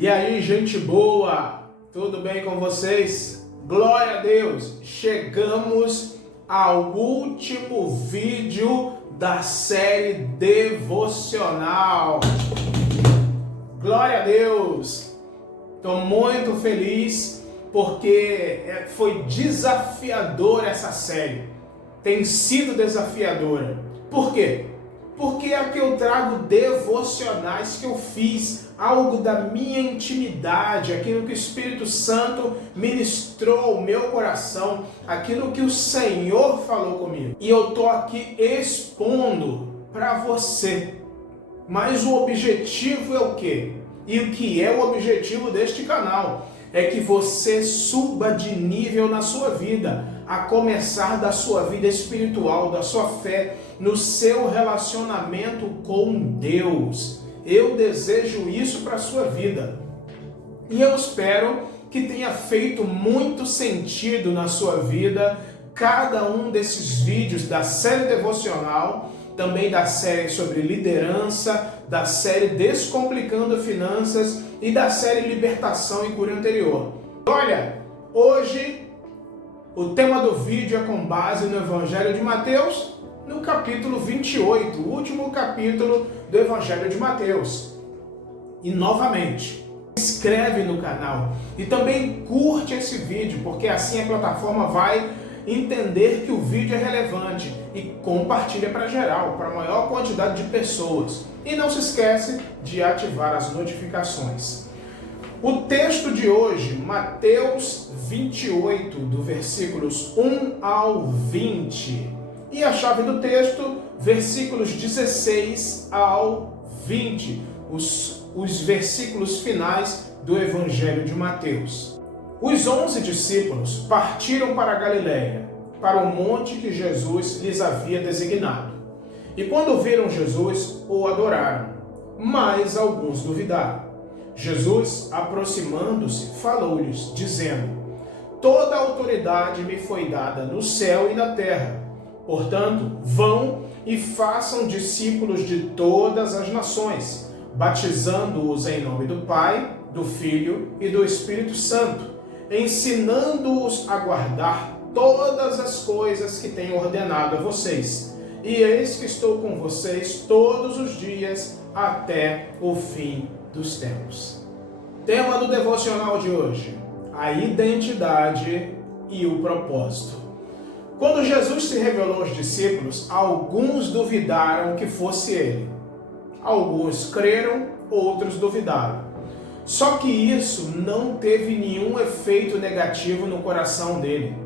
E aí, gente boa, tudo bem com vocês? Glória a Deus! Chegamos ao último vídeo da série devocional. Glória a Deus! Estou muito feliz porque foi desafiadora essa série. Tem sido desafiadora. Por quê? Porque é que eu trago devocionais que eu fiz, algo da minha intimidade, aquilo que o Espírito Santo ministrou ao meu coração, aquilo que o Senhor falou comigo. E eu estou aqui expondo para você. Mas o objetivo é o quê? E o que é o objetivo deste canal? É que você suba de nível na sua vida, a começar da sua vida espiritual, da sua fé, no seu relacionamento com Deus. Eu desejo isso para a sua vida. E eu espero que tenha feito muito sentido na sua vida cada um desses vídeos da série devocional, também da série sobre liderança, da série Descomplicando Finanças e da série Libertação e Cura Interior. Olha, hoje o tema do vídeo é com base no Evangelho de Mateus, no capítulo 28, o último capítulo do Evangelho de Mateus. E novamente, se inscreve no canal e também curte esse vídeo, porque assim a plataforma vai entender que o vídeo é relevante e compartilha para geral, para a maior quantidade de pessoas. E não se esquece de ativar as notificações. O texto de hoje, Mateus 28, do versículos 1 ao 20. E a chave do texto, versículos 16 ao 20. Os versículos finais do Evangelho de Mateus. Os 11 discípulos partiram para a Galileia, para o monte que Jesus lhes havia designado. E quando viram Jesus, o adoraram, mas alguns duvidaram. Jesus, aproximando-se, falou-lhes, dizendo: toda a autoridade me foi dada no céu e na terra. Portanto, vão e façam discípulos de todas as nações, batizando-os em nome do Pai, do Filho e do Espírito Santo, ensinando-os a guardar todas as coisas que tenho ordenado a vocês. E eis que estou com vocês todos os dias até o fim dos tempos. Tema do devocional de hoje: a identidade e o propósito. Quando Jesus se revelou aos discípulos, alguns duvidaram que fosse ele. Alguns creram, outros duvidaram. Só que isso não teve nenhum efeito negativo no coração dele.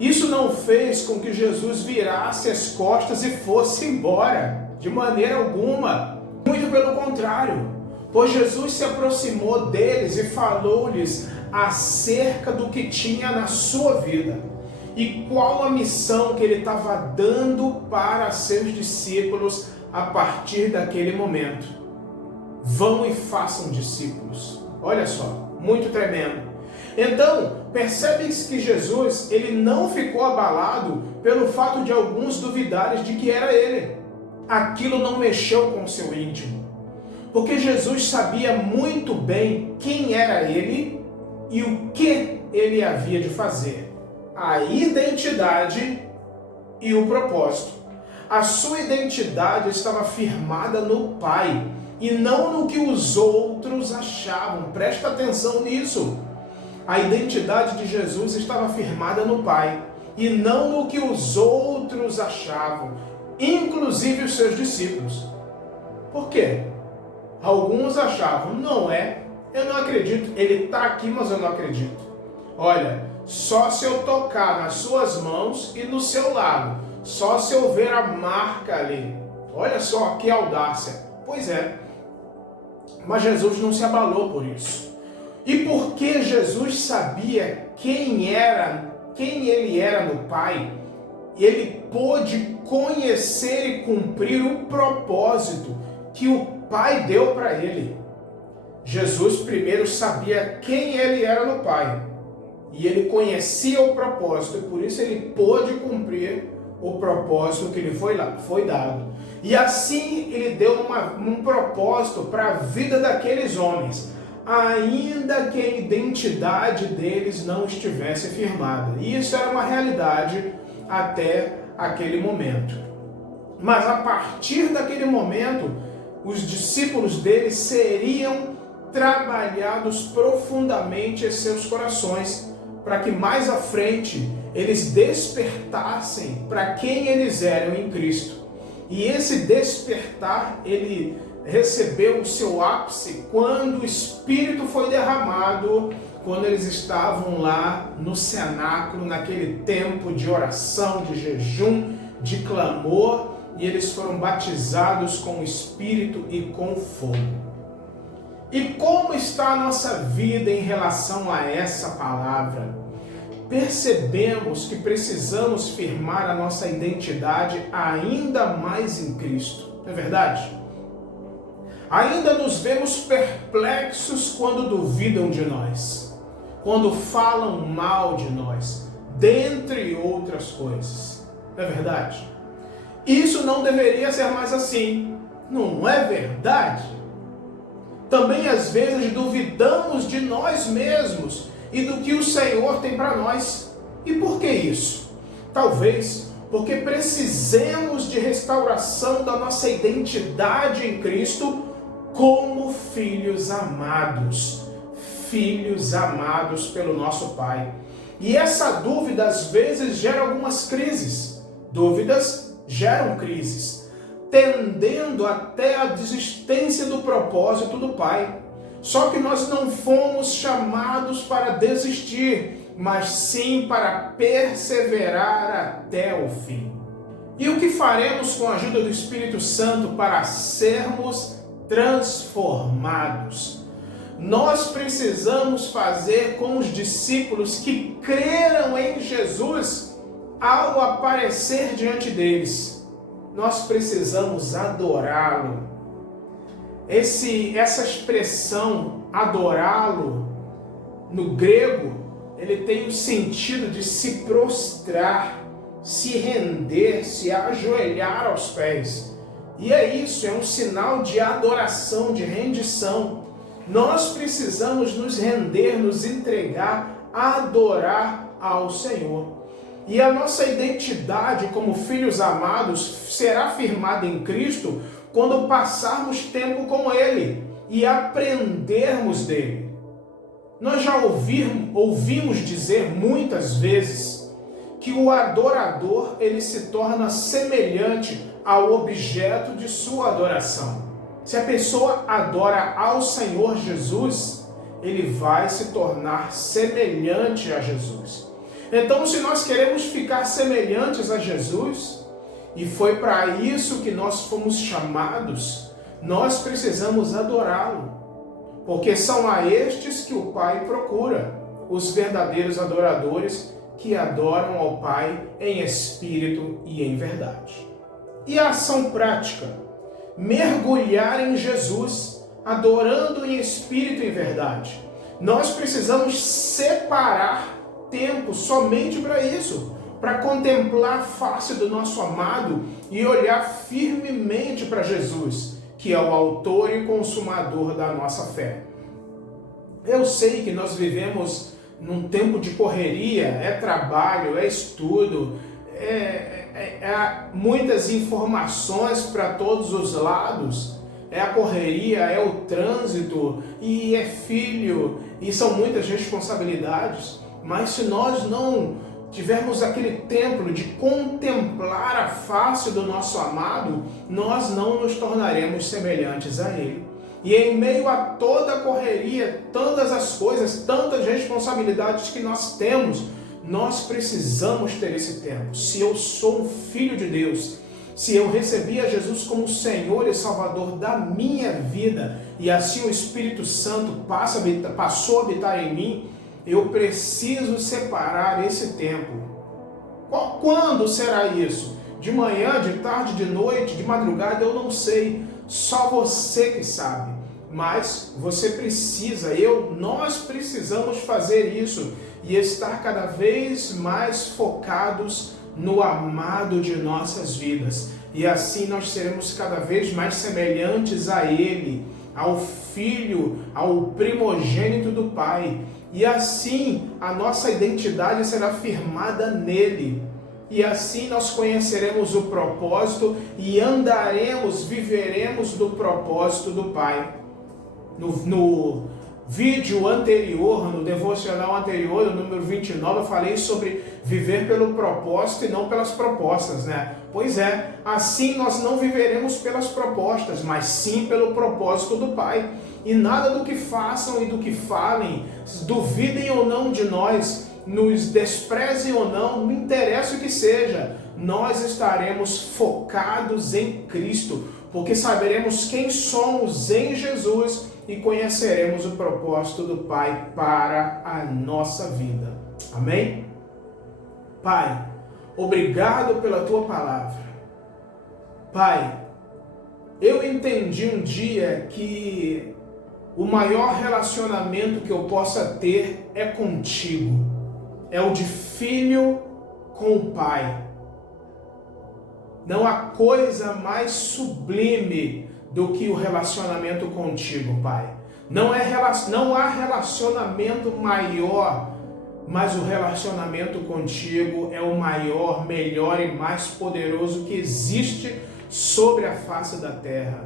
Isso não fez com que Jesus virasse as costas e fosse embora, de maneira alguma. Muito pelo contrário, pois Jesus se aproximou deles e falou-lhes acerca do que tinha na sua vida e qual a missão que ele estava dando para seus discípulos a partir daquele momento. Vão e façam discípulos. Olha só, muito tremendo. Então, percebe-se que Jesus, ele não ficou abalado pelo fato de alguns duvidarem de que era ele. Aquilo não mexeu com o seu íntimo. Porque Jesus sabia muito bem quem era ele e o que ele havia de fazer. A identidade e o propósito. A sua identidade estava firmada no Pai e não no que os outros achavam. Presta atenção nisso. A identidade de Jesus estava firmada no Pai e não no que os outros achavam, inclusive os seus discípulos. Por quê? Alguns achavam, eu não acredito, ele está aqui, mas eu não acredito. Olha, só se eu tocar nas suas mãos e no seu lado, só se eu ver a marca ali. Olha só que audácia. Pois é, mas Jesus não se abalou por isso. E porque Jesus sabia quem ele era no Pai, ele pôde conhecer e cumprir o propósito que o Pai deu para ele. Jesus primeiro sabia quem ele era no Pai, e ele conhecia o propósito, e por isso ele pôde cumprir o propósito que lhe foi dado. E assim ele deu um propósito para a vida daqueles homens, ainda que a identidade deles não estivesse firmada. E isso era uma realidade até aquele momento. Mas a partir daquele momento, os discípulos dele seriam trabalhados profundamente em seus corações, para que mais à frente eles despertassem para quem eles eram em Cristo. E esse despertar, ele recebeu o seu ápice quando o Espírito foi derramado, quando eles estavam lá no cenáculo, naquele tempo de oração, de jejum, de clamor, e eles foram batizados com o Espírito e com fogo. E como está a nossa vida em relação a essa palavra? Percebemos que precisamos firmar a nossa identidade ainda mais em Cristo, não é verdade? Ainda nos vemos perplexos quando duvidam de nós, quando falam mal de nós, dentre outras coisas, não é verdade? Isso não deveria ser mais assim, não é verdade? Também às vezes duvidamos de nós mesmos e do que o Senhor tem para nós. E por que isso? Talvez porque precisemos de restauração da nossa identidade em Cristo como filhos amados pelo nosso Pai. E essa dúvida às vezes gera algumas crises. Dúvidas geram crises, tendendo até a desistência do propósito do Pai. Só que nós não fomos chamados para desistir, mas sim para perseverar até o fim. E o que faremos com a ajuda do Espírito Santo para sermos transformados? Nós precisamos fazer com os discípulos que creram em Jesus ao aparecer diante deles. Nós precisamos adorá-lo. Essa expressão, adorá-lo, no grego, ele tem o sentido de se prostrar, se render, se ajoelhar aos pés. E é isso, é um sinal de adoração, de rendição. Nós precisamos nos render, nos entregar, adorar ao Senhor. E a nossa identidade como filhos amados será firmada em Cristo quando passarmos tempo com Ele e aprendermos dele. Nós já ouvimos dizer muitas vezes que o adorador ele se torna semelhante ao objeto de sua adoração. Se a pessoa adora ao Senhor Jesus, ele vai se tornar semelhante a Jesus. Então, se nós queremos ficar semelhantes a Jesus, e foi para isso que nós fomos chamados, nós precisamos adorá-lo, porque são a estes que o Pai procura, os verdadeiros adoradores que adoram ao Pai em espírito e em verdade. E a ação prática? Mergulhar em Jesus, adorando em espírito e em verdade. Nós precisamos separar tempo somente para isso, para contemplar a face do nosso amado e olhar firmemente para Jesus, que é o autor e consumador da nossa fé. Eu sei que nós vivemos num tempo de correria, é trabalho, é estudo, muitas informações para todos os lados, é a correria, é o trânsito, e é filho, e são muitas responsabilidades, mas se nós não tivermos aquele tempo de contemplar a face do nosso amado, nós não nos tornaremos semelhantes a Ele. E em meio a toda a correria, tantas as coisas, tantas responsabilidades que nós temos, nós precisamos ter esse tempo. Se eu sou um filho de Deus, se eu recebi a Jesus como Senhor e Salvador da minha vida, e assim o Espírito Santo passou a habitar em mim, eu preciso separar esse tempo. Quando será isso? De manhã, de tarde, de noite, de madrugada? Eu não sei. Só você que sabe. Mas você precisa, nós precisamos fazer isso e estar cada vez mais focados no amado de nossas vidas. E assim nós seremos cada vez mais semelhantes a Ele, ao Filho, ao primogênito do Pai. E assim a nossa identidade será firmada nele. E assim nós conheceremos o propósito e andaremos, viveremos do propósito do Pai. No vídeo anterior, no devocional anterior, no número 29, eu falei sobre viver pelo propósito e não pelas propostas, né? Pois é, assim nós não viveremos pelas propostas, mas sim pelo propósito do Pai. E nada do que façam e do que falem, duvidem ou não de nós, nos desprezem ou não interessa o que seja, nós estaremos focados em Cristo, porque saberemos quem somos em Jesus e conheceremos o propósito do Pai para a nossa vida. Amém? Pai, obrigado pela Tua palavra. Pai, eu entendi um dia que o maior relacionamento que eu possa ter é contigo. É o de filho com o Pai. Não há coisa mais sublime do que o relacionamento contigo, Pai. Não há relacionamento maior, mas o relacionamento contigo é o maior, melhor e mais poderoso que existe sobre a face da terra.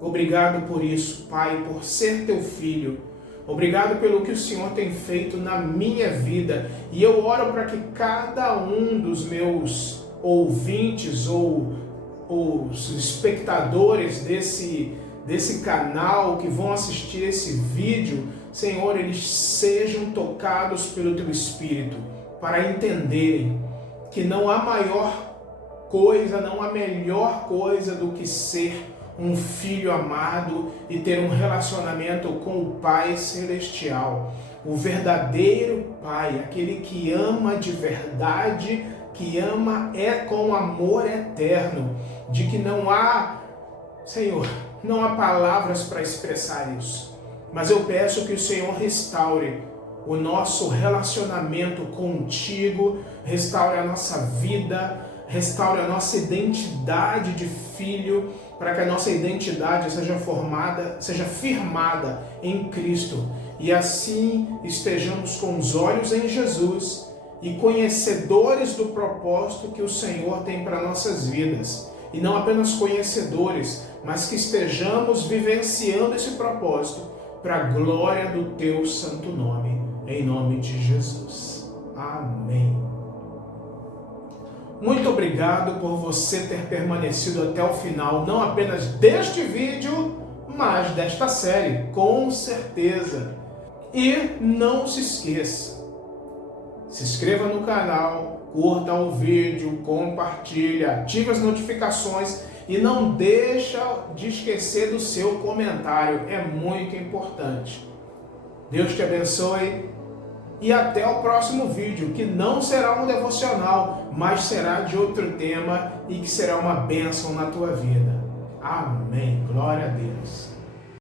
Obrigado por isso, Pai, por ser teu filho. Obrigado pelo que o Senhor tem feito na minha vida. E eu oro para que cada um dos meus ouvintes ou os espectadores desse canal que vão assistir esse vídeo, Senhor, eles sejam tocados pelo Teu Espírito, para entenderem que não há maior coisa, não há melhor coisa do que ser um filho amado e ter um relacionamento com o Pai Celestial. O verdadeiro Pai, aquele que ama de verdade, que ama com amor eterno, de que não há, Senhor, não há palavras para expressar isso. Mas eu peço que o Senhor restaure o nosso relacionamento contigo, restaure a nossa vida, restaure a nossa identidade de filho, para que a nossa identidade seja firmada em Cristo, e assim estejamos com os olhos em Jesus e conhecedores do propósito que o Senhor tem para nossas vidas. E não apenas conhecedores, mas que estejamos vivenciando esse propósito para a glória do Teu santo nome, em nome de Jesus. Amém. Muito obrigado por você ter permanecido até o final, não apenas deste vídeo, mas desta série, com certeza. E não se esqueça, se inscreva no canal, curta o vídeo, compartilhe, ative as notificações e não deixa de esquecer do seu comentário, é muito importante. Deus te abençoe. E até o próximo vídeo, que não será um devocional, mas será de outro tema e que será uma bênção na tua vida. Amém. Glória a Deus.